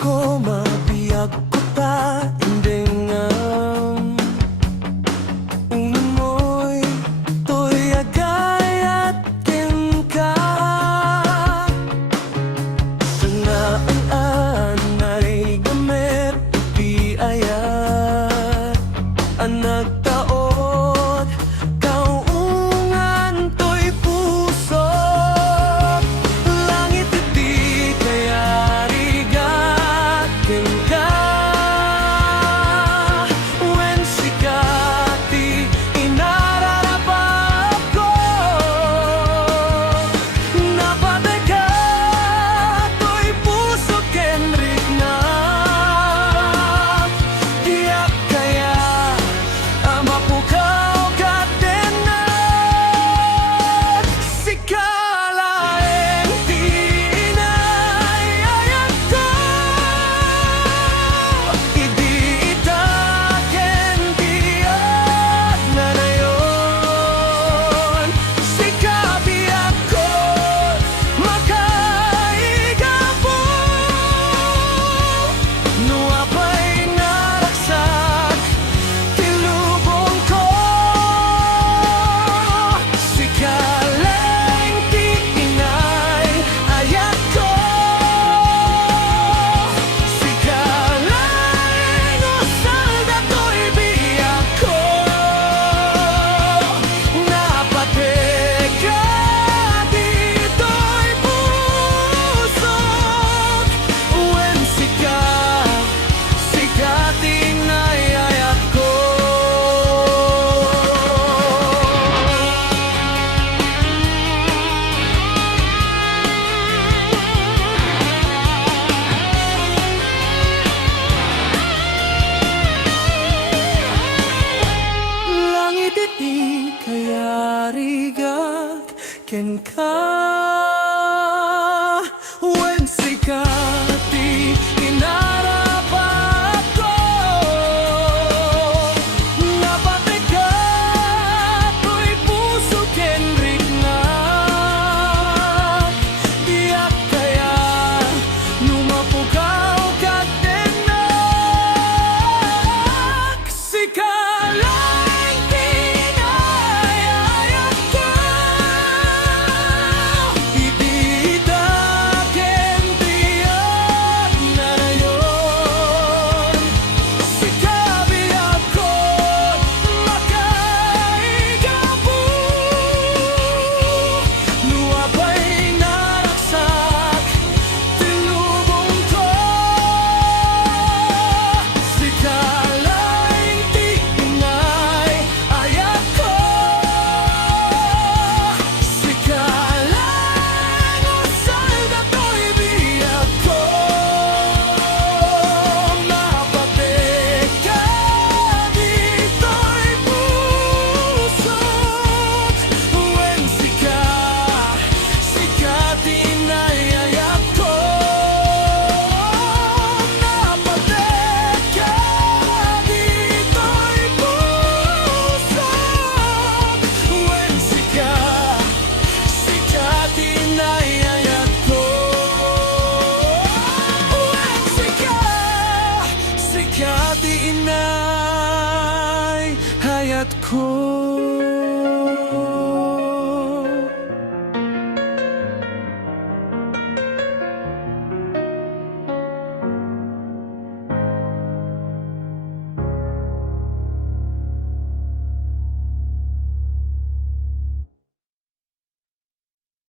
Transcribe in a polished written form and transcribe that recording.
ko mabiyag ko ta indengam Umoy to'y agayat ken ka Sanaan ay gamit ipiayat Anak taot kaungan to'y puso Langit iti kaya rigat ken ka Wen sikati inararapap ko Napatay ka to'y puso ken rignap Diyak kaya mapukaw ka denak Sikalaeng ti inayayat ko Idi itaken tiyak na nayon Sikabiyak ko makaigapo Nuapay naraksak Tilubong ko Sikaleng ti inay ayat ko Sikaleng usal dato'y biyak ko Napatek ka dito'y pusok Wen sikating ayat ko Langit iti kaya rigak ken ka Wen sikati inarapat ko Napatay ka to'y puso ken rignap Diyak kaya numapukaw ka denak Sikalang tinayayat ko Idi itaken tiyak na nayon Sikabiyak ko makaigapo Nuapay naraksak tilubong ko Sikalaing ti inay ayat ko Sikalang usal dato'y biyak ko Mapatek ka dito'y pusok Wen sikating ayat ko Napatek ka dito'y pusok Wen sikating ayat ko Wen sikating ayat ko